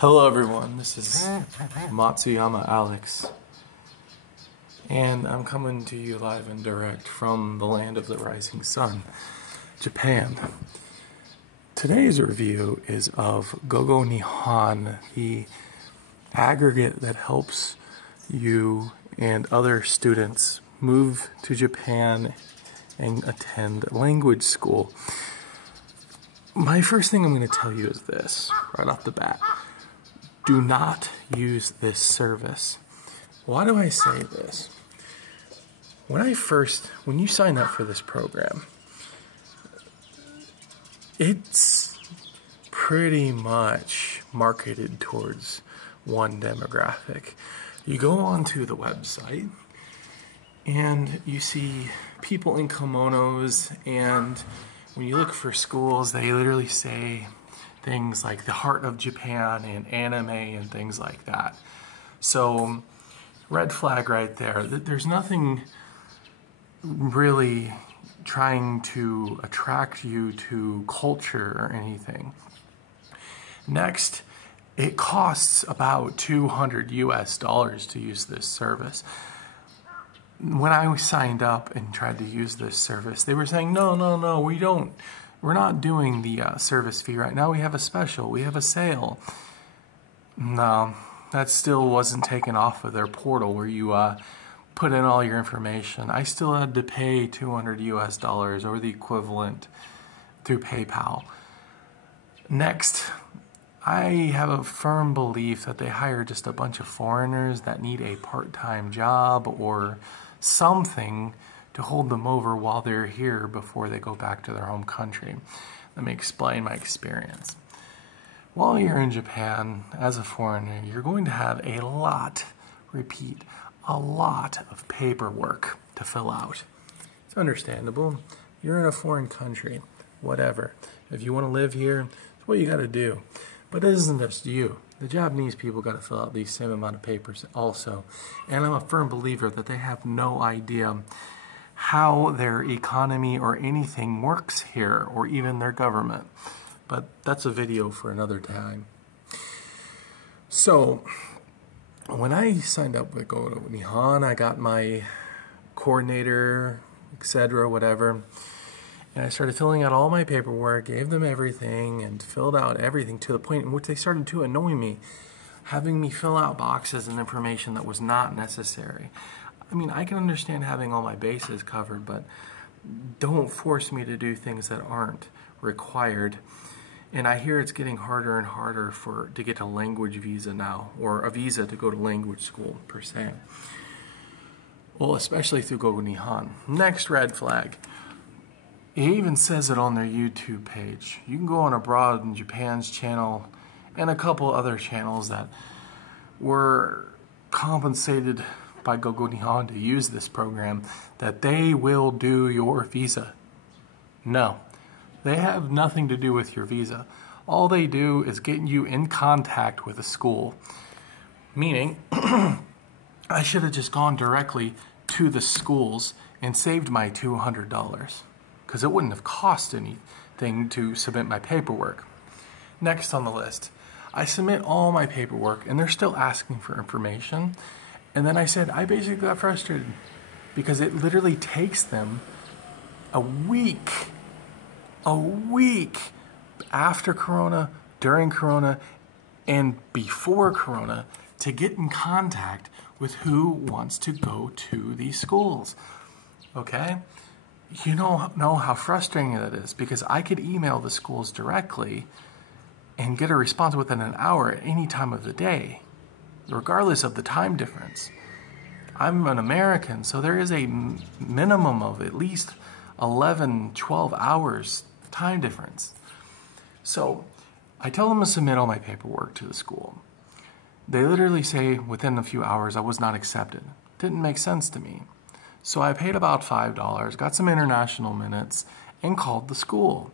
Hello everyone, this is Matsuyama Alex, and I'm coming to you live and direct from the land of the rising sun, Japan. Today's review is of Gogo Nihon, the aggregate that helps you and other students move to Japan and attend language school. My first thing I'm going to tell you is this, right off the bat. Do not use this service. Why do I say this? When you sign up for this program, it's pretty much marketed towards one demographic. You go onto the website and you see people in kimonos, and when you look for schools, they literally say things like the heart of Japan and anime and things like that. So, red flag right there. There's nothing really trying to attract you to culture or anything. Next, it costs about $200 US to use this service. When I signed up and tried to use this service, they were saying, no, we're not doing the service fee right now. We have a special. We have a sale. No, that still wasn't taken off of their portal where you put in all your information. I still had to pay $200 US or the equivalent through PayPal. Next, I have a firm belief that they hire just a bunch of foreigners that need a part-time job or something to hold them over while they're here before they go back to their home country. Let me explain my experience. While you're in Japan as a foreigner, you're going to have a lot of paperwork to fill out. It's understandable. You're in a foreign country, whatever. If you want to live here, it's what you got to do. But it isn't just you. The Japanese people got to fill out the same amount of papers also. And I'm a firm believer that they have no idea how their economy or anything works here, or even their government. But that's a video for another time. So, when I signed up with Gogo Nihon, I got my coordinator, etc., whatever, and I started filling out all my paperwork, gave them everything, and filled out everything to the point in which they started to annoy me, having me fill out boxes and information that was not necessary. I mean, I can understand having all my bases covered, but don't force me to do things that aren't required. And I hear it's getting harder and harder to get a language visa now, or a visa to go to language school, per se. Well, especially through Gogo Nihon. Next red flag. It even says it on their YouTube page. You can go on Abroad in Japan's channel and a couple other channels that were compensated by Gogo Nihon to use this program, that they will do your visa. No, they have nothing to do with your visa. All they do is get you in contact with a school. Meaning, I should have just gone directly to the schools and saved my $200, because it wouldn't have cost anything to submit my paperwork. Next on the list, I submit all my paperwork and they're still asking for information. And then I said, I basically got frustrated because it literally takes them a week after Corona, during Corona, and before Corona to get in contact with who wants to go to these schools. Okay? You know how frustrating that is, because I could email the schools directly and get a response within an hour at any time of the day, regardless of the time difference. I'm an American, so there is a minimum of at least 11, 12 hours time difference. So I tell them to submit all my paperwork to the school. They literally say within a few hours I was not accepted. Didn't make sense to me. So I paid about $5, got some international minutes, and called the school.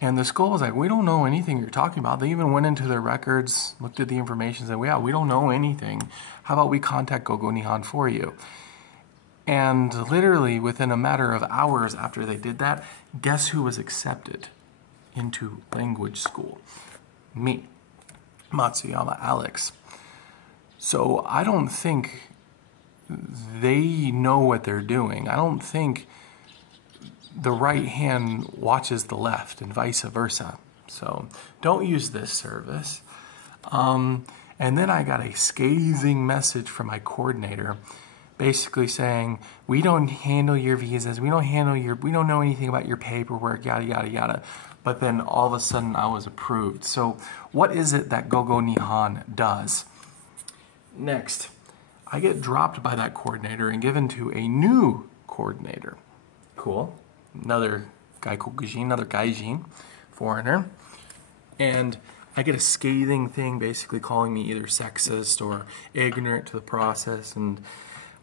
And the school was like, we don't know anything you're talking about. They even went into their records, looked at the information, and said, yeah, we don't know anything. How about we contact Gogo Nihon for you? And literally within a matter of hours after they did that, guess who was accepted into language school? Me. Matsuyama Alex. So I don't think they know what they're doing. I don't think the right hand watches the left and vice versa. So don't use this service. And then I got a scathing message from my coordinator basically saying, we don't handle your visas, we don't know anything about your paperwork, yada, yada, yada. But then all of a sudden I was approved. So what is it that GoGo Nihon does? Next, I get dropped by that coordinator and given to a new coordinator. Cool. Another gaijin, foreigner. And I get a scathing thing basically calling me either sexist or ignorant to the process, and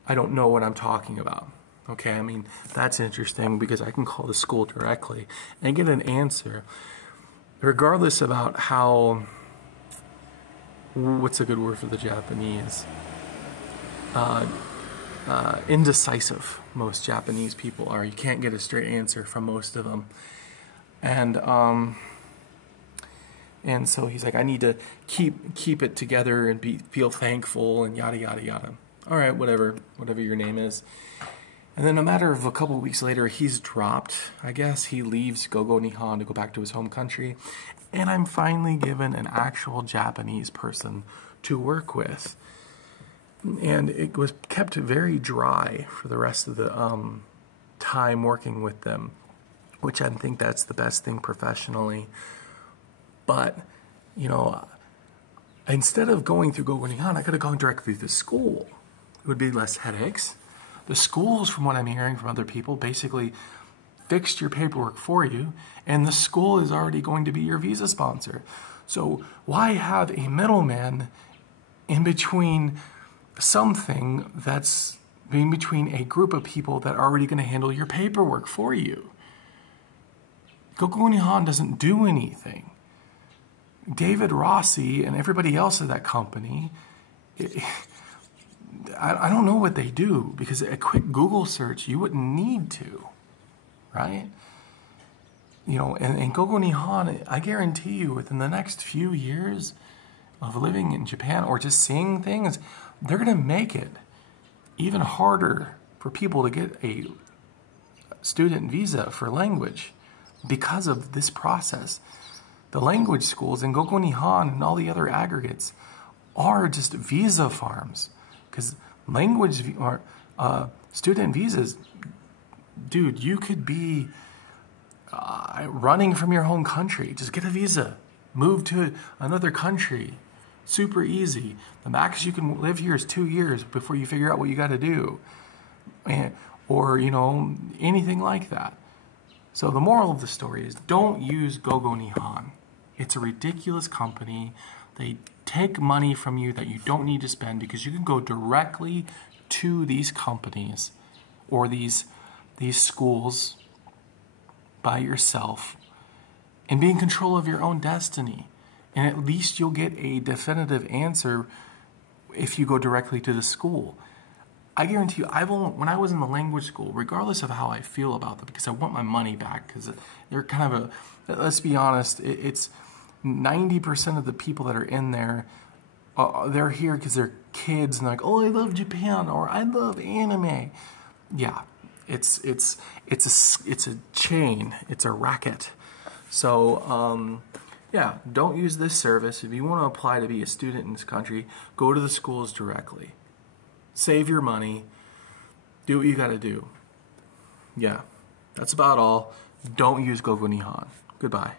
I don't know what I'm talking about. Okay, I mean, that's interesting because I can call the school directly and get an answer regardless about how, what's a good word for the Japanese? Indecisive most Japanese people are. You can't get a straight answer from most of them. And so he's like, I need to keep it together and feel thankful and yada, yada, yada. All right, whatever your name is. And then a matter of a couple of weeks later, he's dropped. I guess he leaves GoGo Nihon to go back to his home country. And I'm finally given an actual Japanese person to work with. And it was kept very dry for the rest of the time working with them, which I think that's the best thing professionally. But, you know, instead of going through GoGo Nihon, I could have gone directly to the school. It would be less headaches. The schools, from what I'm hearing from other people, basically fixed your paperwork for you, and the school is already going to be your visa sponsor. So why have a middleman in between something that's in between a group of people that are already going to handle your paperwork for you? GoGo Nihon doesn't do anything. David Rossi and everybody else at that company, I don't know what they do, because a quick Google search, you wouldn't need to, right? You know, and GoGo Nihon, I guarantee you, within the next few years of living in Japan or just seeing things, they're going to make it even harder for people to get a student visa for language because of this process. The language schools and GoGo Nihon and all the other aggregates are just visa farms. Because language or student visas, dude, you could be running from your home country. Just get a visa. Move to another country. Super easy. The max you can live here is 2 years before you figure out what you got to do. Or, you know, anything like that. So the moral of the story is don't use GoGo Nihon. It's a ridiculous company. They take money from you that you don't need to spend because you can go directly to these companies or these schools by yourself and be in control of your own destiny. And at least you'll get a definitive answer if you go directly to the school. I guarantee you, when I was in the language school, regardless of how I feel about them, because I want my money back, because they're kind of let's be honest, it's 90% of the people that are in there, they're here because they're kids and they're like, oh, I love Japan or I love anime. Yeah, it's a chain, it's a racket. So yeah, don't use this service. If you want to apply to be a student in this country, go to the schools directly. Save your money. Do what you got to do. Yeah, that's about all. Don't use GoGo Nihon. Goodbye.